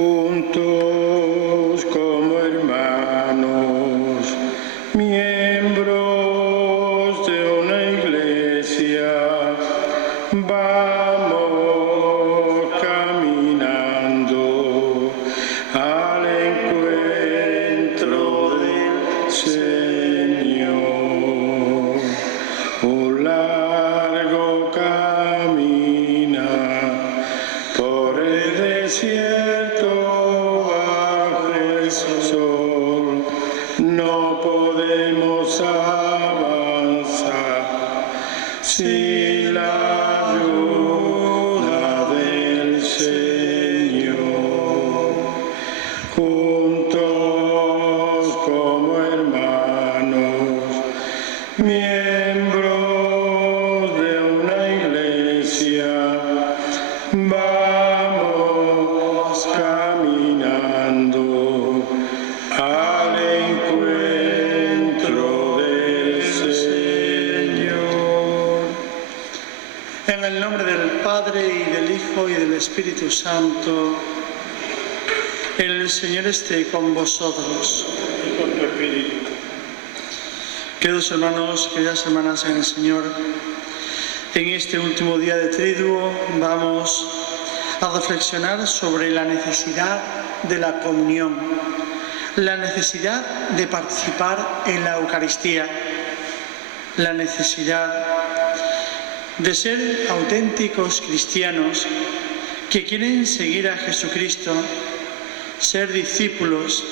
juntos como hermanos, miembros de una iglesia, vamos caminando al encuentro del Señor. Un largo camina por el desierto bajo el sol, no podemos avanzar sin la ayuda del Señor. Juntos como hermanos, miembros de una iglesia, vamos caminando al encuentro del Señor. En el nombre del Padre, y del Hijo, y del Espíritu Santo, el Señor esté con vosotros. Y con tu espíritu. Queridos hermanos, queridas hermanas en el Señor, en este último día de Triduo vamos a reflexionar sobre la necesidad de la comunión, la necesidad de participar en la Eucaristía, la necesidad de ser auténticos cristianos que quieren seguir a Jesucristo, ser discípulos,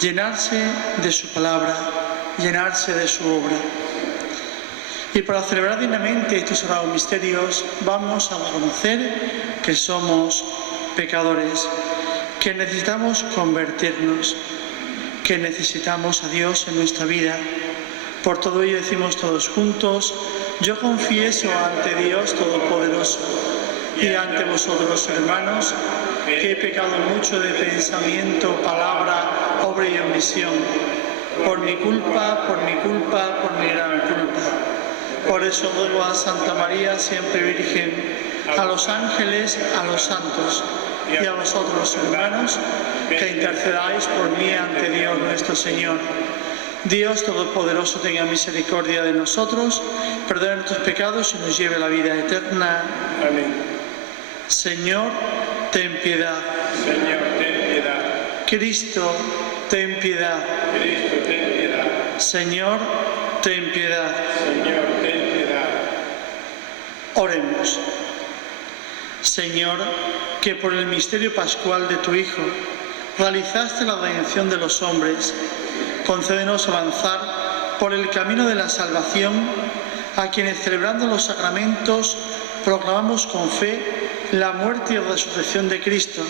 llenarse de su palabra, llenarse de su obra. Y para celebrar dignamente estos sagrados misterios vamos a reconocer que somos pecadores, que necesitamos convertirnos, que necesitamos a Dios en nuestra vida. Por todo ello decimos todos juntos: yo confieso ante Dios Todopoderoso y ante vosotros, hermanos, que he pecado mucho de pensamiento, palabra, obra y omisión, por mi culpa, por mi gran culpa. Por eso ruego a Santa María, siempre Virgen, a los ángeles, a los santos y a vosotros, hermanos, que intercedáis por mí ante Dios nuestro Señor. Dios Todopoderoso tenga misericordia de nosotros, perdone nuestros pecados y nos lleve a la vida eterna. Amén. Señor, ten piedad. Señor, ten piedad. Cristo, ten piedad. Cristo, ten piedad. Señor, ten piedad. Señor, ten piedad. Oremos. Señor, que por el misterio pascual de tu Hijo realizaste la redención de los hombres, concédenos avanzar por el camino de la salvación, a quienes celebrando los sacramentos proclamamos con fe la muerte y resurrección de Cristo,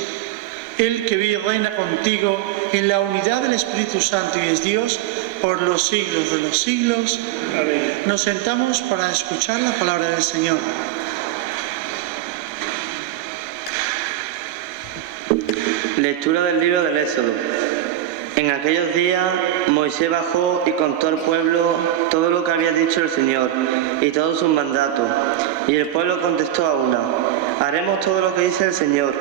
Él que vive y reina contigo en la unidad del Espíritu Santo y es Dios por los siglos de los siglos. Amén. Nos sentamos para escuchar la palabra del Señor. Lectura del libro del Éxodo. En aquellos días Moisés bajó y contó al pueblo todo lo que había dicho el Señor y todos sus mandatos. Y el pueblo contestó a una: haremos todo lo que dice el Señor.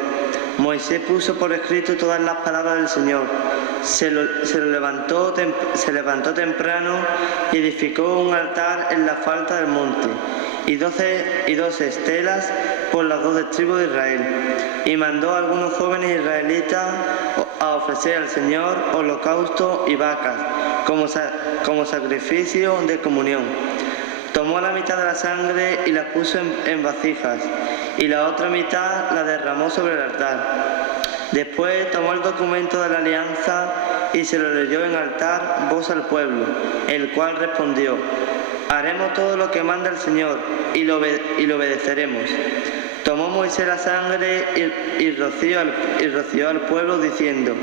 Moisés puso por escrito todas las palabras del Señor. Se levantó temprano y edificó un altar en la falda del monte y 12 estelas por las 2 tribus de Israel. Y mandó a algunos jóvenes israelitas a ofrecer al Señor holocausto y vacas como sacrificio de comunión. Tomó la mitad de la sangre y la puso en vasijas, y la otra mitad la derramó sobre el altar. Después tomó el documento de la alianza y se lo leyó en altar voz al pueblo, el cual respondió: haremos todo lo que manda el Señor y lo obedeceremos. Tomó Moisés la sangre y roció al pueblo diciendo: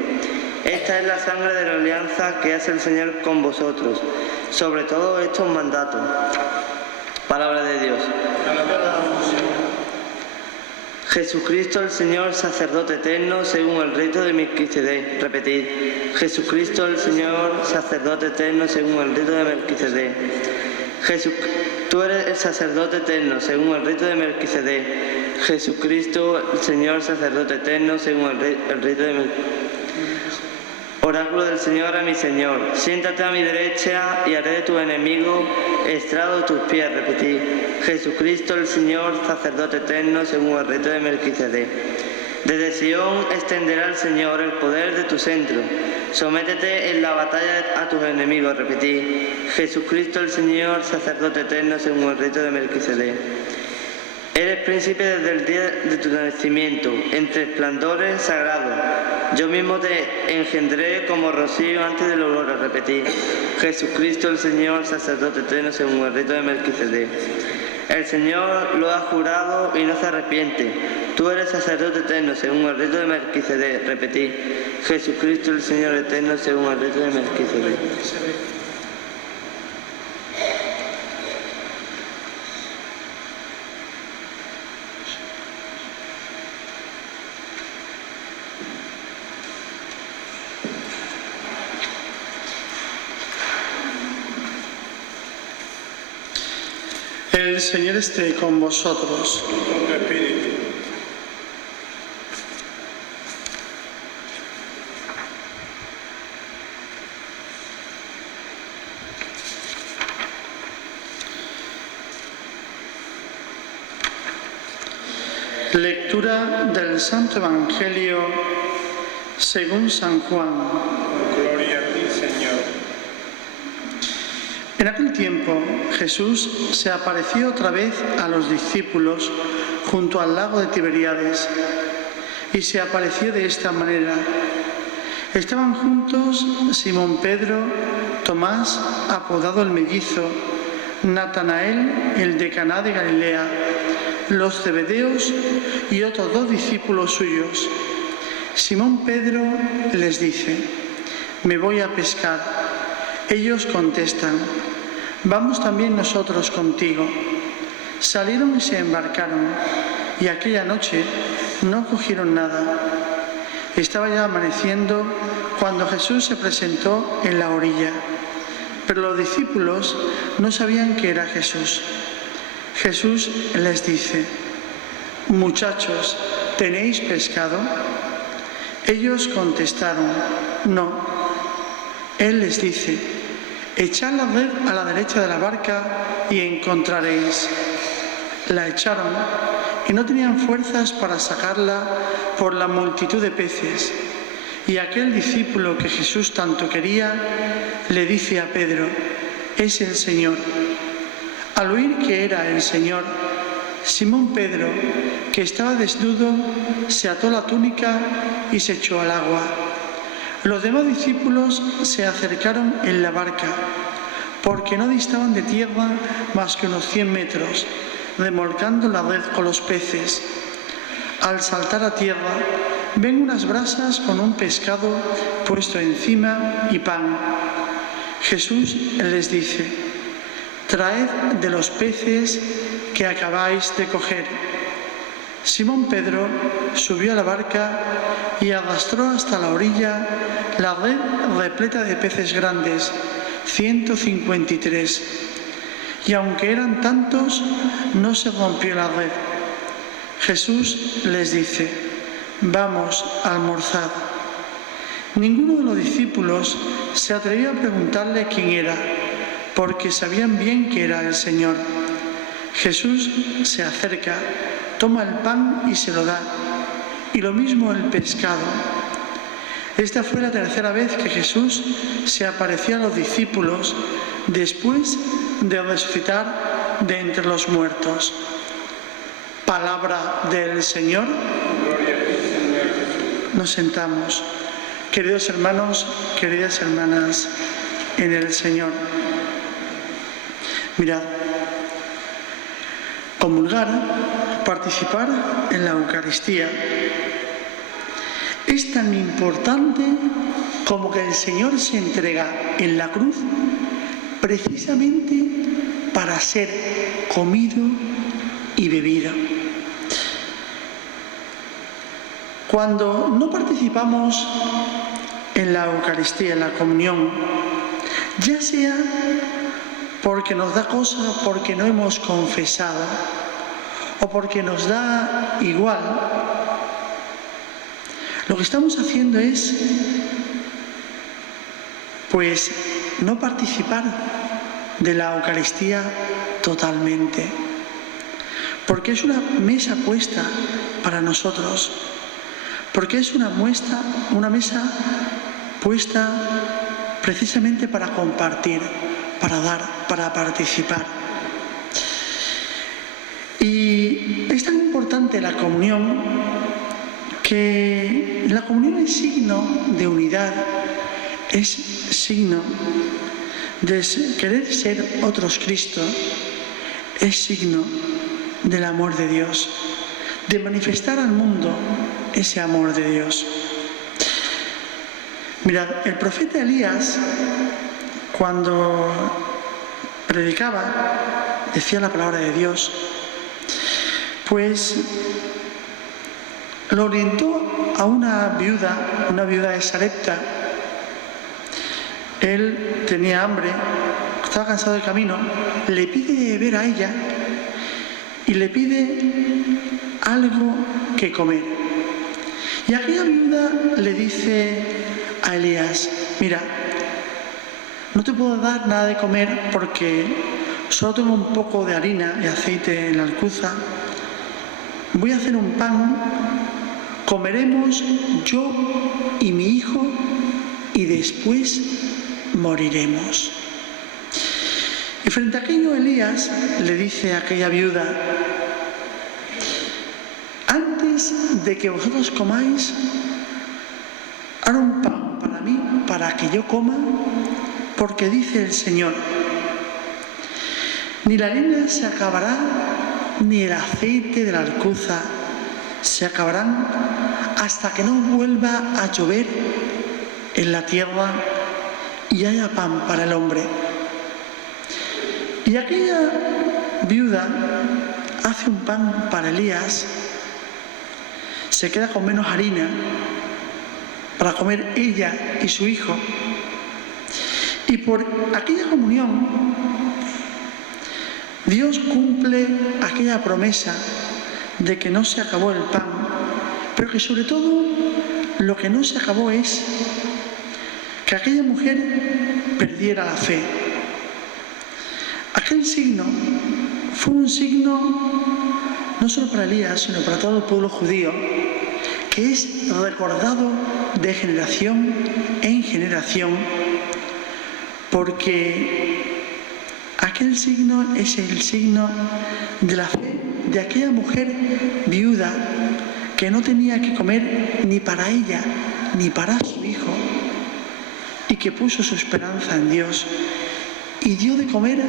esta es la sangre de la alianza que hace el Señor con vosotros, sobre todos estos mandatos. Palabra de Dios. Jesucristo el Señor, sacerdote eterno, según el rito de Melquisedec. Repetid: Jesucristo el Señor, sacerdote eterno, según el rito de Melquisedec. Tú eres el sacerdote eterno, según el rito de Melquisedec. Jesucristo, el Señor, sacerdote eterno, según el rito de Melquisedec. Oráculo del Señor a mi Señor, siéntate a mi derecha y haré de tu enemigo estrado de tus pies. Repetí, Jesucristo el Señor, sacerdote eterno, según el rito de Melquisedec. Desde Sion extenderá el Señor el poder de tu centro. Sométete en la batalla a tus enemigos. Repetí, Jesucristo el Señor, sacerdote eterno, según el rito de Melquisedec. Eres príncipe desde el día de tu nacimiento, entre esplendores sagrados. Yo mismo te engendré como rocío antes de la aurora. Repetí, Jesucristo el Señor, sacerdote eterno, según el rito de Melquisedec. El Señor lo ha jurado y no se arrepiente. Tú eres sacerdote eterno, según el rito de Melquisedec. Repetí, Jesucristo el Señor eterno, según el rito de Melquisedec. El Señor esté con vosotros. Con tu espíritu. Lectura del Santo Evangelio según San Juan. Gloria a ti, Señor. En aquel tiempo Jesús se apareció otra vez a los discípulos junto al lago de Tiberíades y se apareció de esta manera. Estaban juntos Simón Pedro, Tomás, apodado el mellizo, Natanael, el de Caná de Galilea, los Zebedeos y otros 2 discípulos suyos. Simón Pedro les dice, me voy a pescar. Ellos contestan, vamos también nosotros contigo. Salieron y se embarcaron, y aquella noche no cogieron nada. Estaba ya amaneciendo cuando Jesús se presentó en la orilla, pero los discípulos no sabían que era Jesús. Jesús les dice, muchachos, ¿tenéis pescado? Ellos contestaron, no. Él les dice, echad la red a la derecha de la barca y encontraréis. La echaron y no tenían fuerzas para sacarla por la multitud de peces. Y aquel discípulo que Jesús tanto quería, le dice a Pedro, es el Señor. Al oír que era el Señor, Simón Pedro, que estaba desnudo, se ató la túnica y se echó al agua. Los demás discípulos se acercaron en la barca, porque no distaban de tierra más que unos 100 metros, remolcando la red con los peces. Al saltar a tierra, ven unas brasas con un pescado puesto encima y pan. Jesús les dice, traed de los peces que acabáis de coger. Simón Pedro subió a la barca y arrastró hasta la orilla la red repleta de peces grandes, 153. Y aunque eran tantos, no se rompió la red. Jesús les dice, vamos a almorzar. Ninguno de los discípulos se atrevió a preguntarle quién era, porque sabían bien que era el Señor. Jesús se acerca, toma el pan y se lo da, y lo mismo el pescado. Esta fue la tercera vez que Jesús se apareció a los discípulos después de resucitar de entre los muertos. Palabra del Señor. Gloria a ti, Señor Jesús. Nos sentamos. Queridos hermanos, queridas hermanas, en el Señor. Mirad, comulgar, participar en la Eucaristía, es tan importante como que el Señor se entrega en la cruz precisamente para ser comido y bebido. Cuando no participamos en la Eucaristía, en la comunión, ya sea porque nos da cosa, porque no hemos confesado o porque nos da igual, lo que estamos haciendo es, pues, no participar de la Eucaristía totalmente, porque es una mesa puesta para nosotros, porque es una mesa puesta precisamente para compartir, para dar, para participar. Y es tan importante la comunión que la comunión es signo de unidad, es signo de querer ser otros Cristo, es signo del amor de Dios, de manifestar al mundo ese amor de Dios. Mirad, el profeta Elías, cuando predicaba, decía la palabra de Dios, pues lo orientó a una viuda de Sarepta. Él tenía hambre, estaba cansado del camino, le pide beber a ella y le pide algo que comer. Y aquella viuda le dice a Elías: mira, no te puedo dar nada de comer porque solo tengo un poco de harina y aceite en la alcuza. Voy a hacer un pan, comeremos yo y mi hijo y después moriremos. Y frente a aquello, Elías le dice a aquella viuda: antes de que vosotros comáis, haré un pan para mí, para que yo coma, porque dice el Señor: ni la harina se acabará, ni el aceite de la alcuza se acabarán, hasta que no vuelva a llover en la tierra y haya pan para el hombre. Y aquella viuda hace un pan para Elías, se queda con menos harina para comer ella y su hijo, y por aquella comunión Dios cumple aquella promesa de que no se acabó el pan, pero que sobre todo lo que no se acabó es que aquella mujer perdiera la fe. Aquel signo fue un signo no solo para Elías, sino para todo el pueblo judío, que es recordado de generación en generación, porque aquel signo es el signo de la fe de aquella mujer viuda que no tenía que comer ni para ella ni para su hijo, y que puso su esperanza en Dios y dio de comer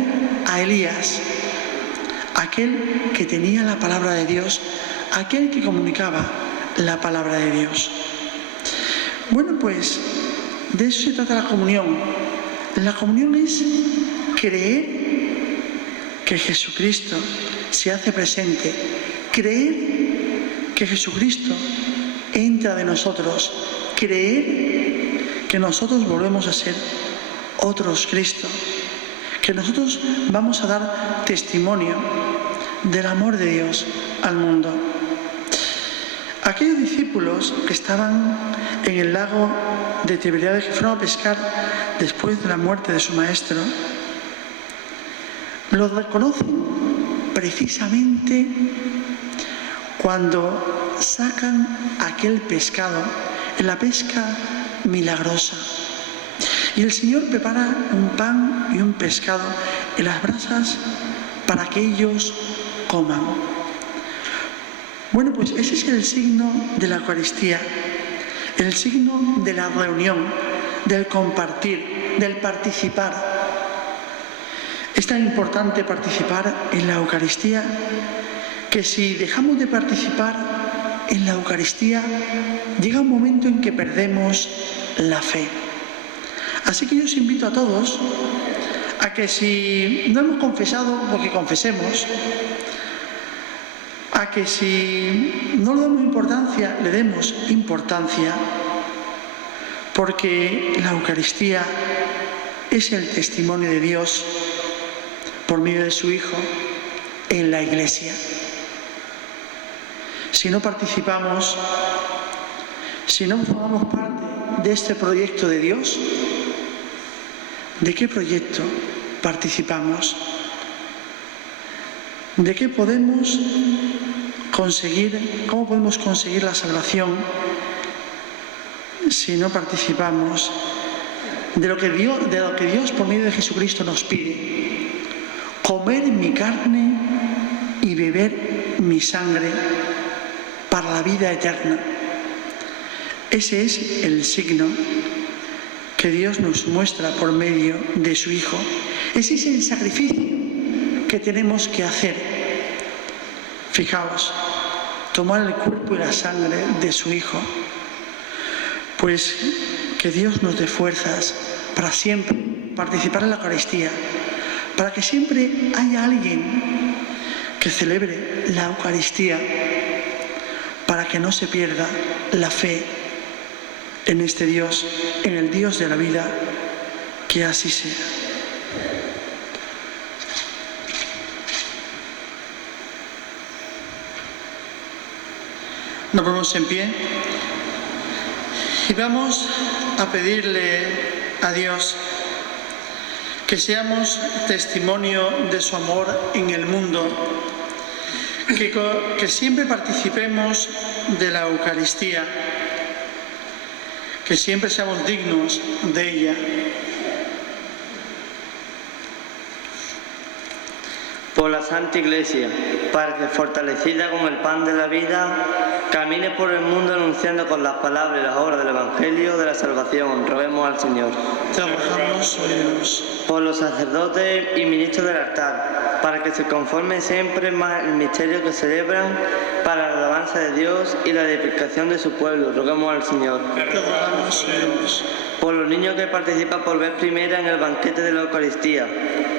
a Elías, aquel que tenía la palabra de Dios, aquel que comunicaba la palabra de Dios. Bueno, pues de eso se trata la comunión. La comunión es creer que Jesucristo se hace presente, creer que Jesucristo entra de nosotros, creer que nosotros volvemos a ser otros Cristo, que nosotros vamos a dar testimonio del amor de Dios al mundo. Aquellos discípulos que estaban en el lago de Tiberíades, que fueron a pescar después de la muerte de su maestro, los reconocen precisamente cuando sacan aquel pescado en la pesca milagrosa. Y el Señor prepara un pan y un pescado en las brasas para que ellos coman. Bueno, pues ese es el signo de la Eucaristía, el signo de la reunión, del compartir, del participar. Es tan importante participar en la Eucaristía que si dejamos de participar en la Eucaristía, llega un momento en que perdemos la fe. Así que yo os invito a todos a que si no hemos confesado, porque confesemos, a que si no le damos importancia, le demos importancia, porque la Eucaristía es el testimonio de Dios por medio de su Hijo en la Iglesia. Si no participamos, si no formamos parte de este proyecto de Dios, ¿de qué proyecto participamos? ¿De qué podemos conseguir, cómo podemos conseguir la salvación si no participamos de lo que Dios por medio de Jesucristo nos pide? Comer mi carne y beber mi sangre para la vida eterna. Ese es el signo que Dios nos muestra por medio de su Hijo. Ese es el sacrificio que tenemos que hacer. Fijaos, tomar el cuerpo y la sangre de su Hijo. Pues que Dios nos dé fuerzas para siempre participar en la Eucaristía, para que siempre haya alguien que celebre la Eucaristía, para que no se pierda la fe en este Dios, en el Dios de la vida, que así sea. Nos ponemos en pie y vamos a pedirle a Dios que seamos testimonio de su amor en el mundo, que siempre participemos de la Eucaristía, que siempre seamos dignos de ella. Por la Santa Iglesia, para que, fortalecida con el pan de la vida, camine por el mundo anunciando con las palabras y las obras del Evangelio de la salvación. Roguemos al Señor. Te rogamos, oh Dios. Por los sacerdotes y ministros del altar, para que se conformen siempre más el misterio que celebran para la alabanza de Dios y la edificación de su pueblo. Roguemos al Señor. Te rogamos, oh Dios. Por los niños que participan por vez primera en el banquete de la Eucaristía,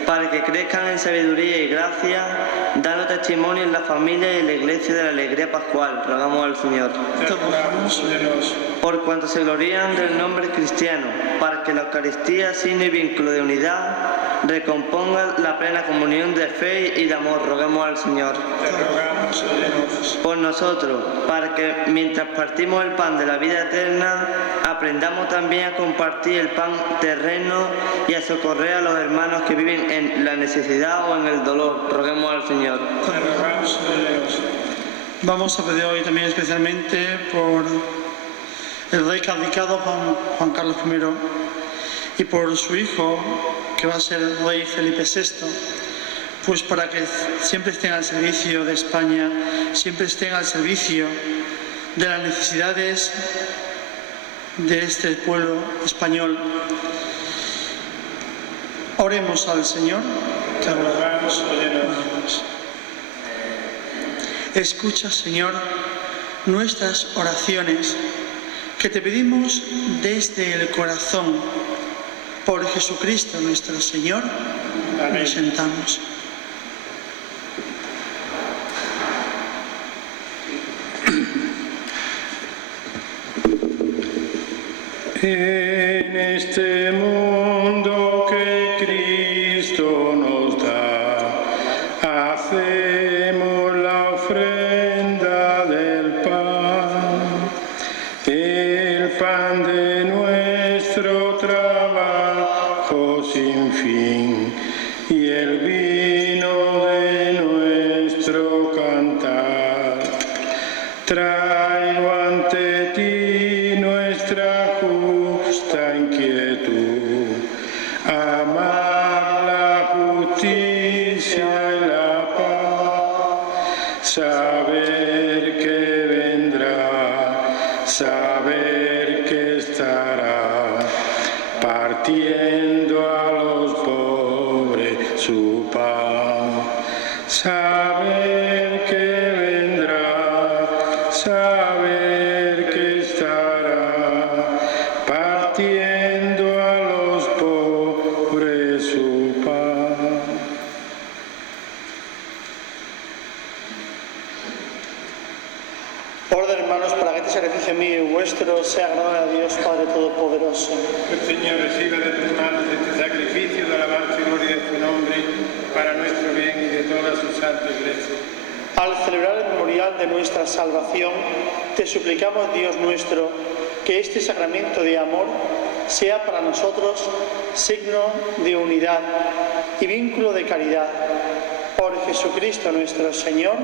para que crezcan en sabiduría y gracia, dando testimonio en la familia y en la iglesia de la alegría pascual. Rogamos al Señor. Te rogamos, oh Dios. Por cuanto se glorían del nombre cristiano, para que la Eucaristía, signo y vínculo de unidad, recomponga la plena comunión de fe y de amor. Roguemos al Señor. Te rogamos, oh Dios. Por nosotros, para que mientras partimos el pan de la vida eterna, aprendamos también a compartir el pan terreno y a socorrer a los hermanos que viven en la necesidad o en el dolor. Roguemos al Señor. Te rogamos, oh Dios. Vamos a pedir hoy también especialmente por el rey abdicado Juan Carlos I y por su hijo, que va a ser el rey Felipe VI, pues para que siempre estén al servicio de España, siempre estén al servicio de las necesidades de este pueblo español. Oremos al Señor. Te rogamos, oh Dios. Escucha, Señor, nuestras oraciones, que te pedimos desde el corazón. Por Jesucristo nuestro Señor. Amén. Nos sentamos. En este mundo que Cristo nos da, hacemos la ofrenda del pan de nuestro trabajo sin fin y el vino de nuestro cantar. Traigo ante ti nuestra justa inquietud, amar la justicia y la paz, saber que vendrá, saber que estará, partiendo a los pobres su pan, saber que vendrá, saber que estará, partiendo a los pobres su pan. Orden, hermanos, para que este sacrificio mío y vuestro sea agradable a Dios Padre Todopoderoso. Que el Señor reciba de tus manos este sacrificio de alabanza y gloria de su nombre para nuestra final de nuestra salvación, te suplicamos, Dios nuestro, que este sacramento de amor sea para nosotros signo de unidad y vínculo de caridad. Por Jesucristo nuestro Señor.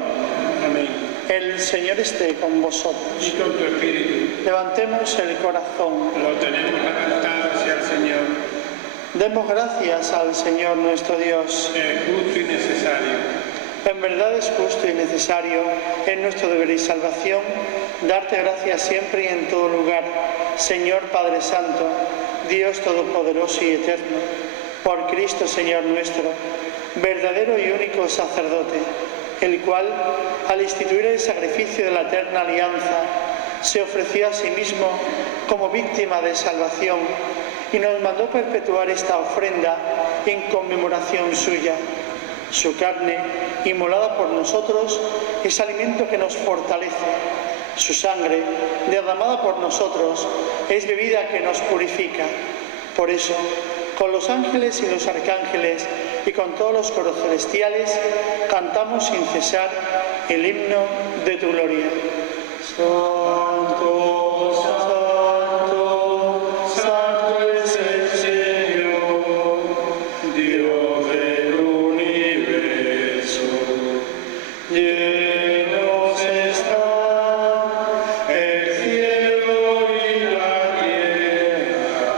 Amén. El Señor esté con vosotros. Y con tu espíritu. Levantemos el corazón. Lo tenemos levantado hacia el Señor. Demos gracias al Señor nuestro Dios. Es justo y necesario. En verdad es justo y necesario, es nuestro deber y salvación, darte gracias siempre y en todo lugar, Señor Padre Santo, Dios Todopoderoso y Eterno, por Cristo Señor nuestro, verdadero y único sacerdote, el cual, al instituir el sacrificio de la eterna alianza, se ofreció a sí mismo como víctima de salvación y nos mandó perpetuar esta ofrenda en conmemoración suya. Su carne, inmolada por nosotros, es alimento que nos fortalece. Su sangre, derramada por nosotros, es bebida que nos purifica. Por eso, con los ángeles y los arcángeles y con todos los coros celestiales, cantamos sin cesar el himno de tu gloria. Santo, santo, santo es el Señor, Dios del universo. Llenos están el cielo y la tierra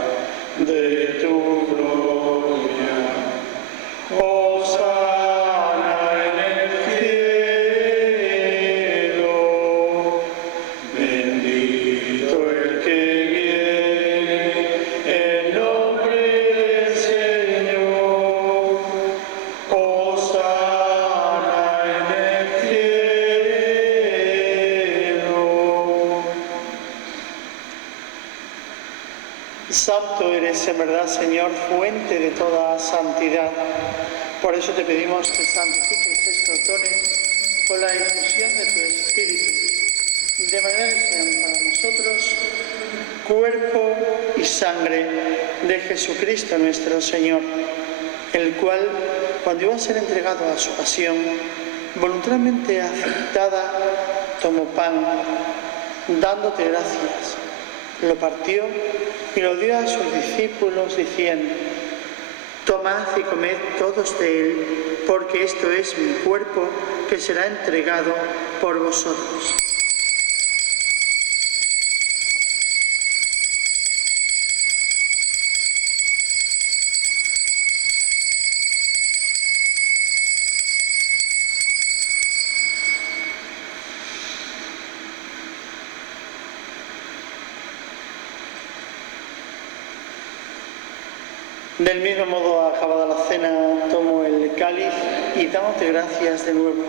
de tu gloria. Hosana en el cielo, bendito el que viene en nombre del Señor. Hosana en el cielo. Santo eres en verdad, Señor, fuente de toda santidad. Por eso te pedimos que santifiques estos dones con la infusión de tu Espíritu, de manera que sean para nosotros cuerpo y sangre de Jesucristo nuestro Señor, el cual, cuando iba a ser entregado a su pasión, voluntariamente aceptada, tomó pan, dándote gracias, lo partió y lo dio a sus discípulos diciendo: tomad y comed todos de él, porque esto es mi cuerpo que será entregado por vosotros. Del mismo modo, acabada la cena, tomo el cáliz y dándote gracias de nuevo,